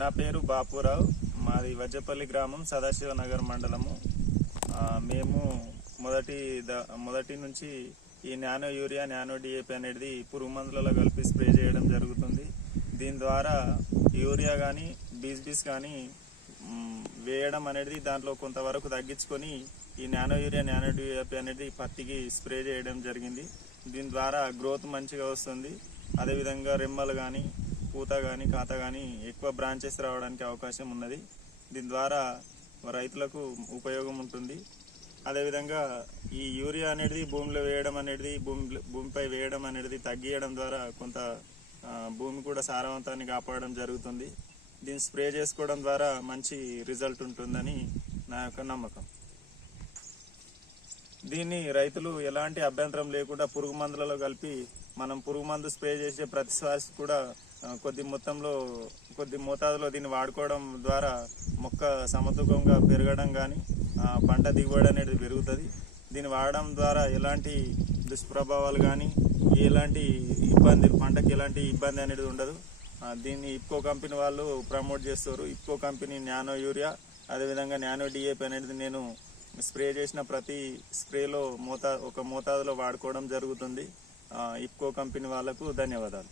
నా పేరు బాపురావు. మాది వజ్జపల్లి గ్రామం, సదాశివనగర్ మండలము. మేము మొదటి నుంచి ఈ నానో యూరియా, నానో డిఏపి అనేది పురుగు మందులలో కలిపి స్ప్రే చేయడం జరుగుతుంది. దీని ద్వారా యూరియా కానీ బీస్ కానీ వేయడం అనేది దాంట్లో కొంతవరకు తగ్గించుకొని ఈ నానో యూరియా, నానో డిఏపి అనేది పత్తికి స్ప్రే చేయడం జరిగింది. దీని ద్వారా గ్రోత్ మంచిగా వస్తుంది. అదేవిధంగా రెమ్మలు కానీ, పూత కానీ, కాత కానీ ఎక్కువ బ్రాంచెస్ రావడానికి అవకాశం ఉన్నది. దీని ద్వారా రైతులకు ఉపయోగం ఉంటుంది. అదేవిధంగా ఈ యూరియా అనేది భూమిలో వేయడం అనేది భూమిపై వేయడం అనేది తగ్గియడం ద్వారా కొంత భూమి కూడా సారవంతాన్ని కాపాడడం జరుగుతుంది. దీన్ని స్ప్రే చేసుకోవడం ద్వారా మంచి రిజల్ట్ ఉంటుందని నా యొక్క నమ్మకం. దీన్ని రైతులు ఎలాంటి అభ్యంతరం లేకుండా పురుగు మందులలో కలిపి మనం పురుగు మందు స్ప్రే చేసే ప్రతి శ్వాస కూడా కొద్ది మోతాదులో దీన్ని వాడుకోవడం ద్వారా మొక్క సమతూకంగా పెరగడం కానీ పంట దిగుబడి అనేది పెరుగుతుంది. దీన్ని వాడడం ద్వారా ఎలాంటి దుష్ప్రభావాలు కానీ పంటకి ఎలాంటి ఇబ్బంది అనేది ఉండదు. దీన్ని ఇఫ్కో కంపెనీ వాళ్ళు ప్రమోట్ చేస్తారు. ఇఫ్కో కంపెనీ నానో యూరియా, అదేవిధంగా నానో డిఏపి అనేది నేను స్ప్రే చేసిన ప్రతి స్ప్రేలో ఒక మోతాదులో వాడుకోవడం జరుగుతుంది. ఇఫ్కో కంపెనీ వాళ్ళకు ధన్యవాదాలు.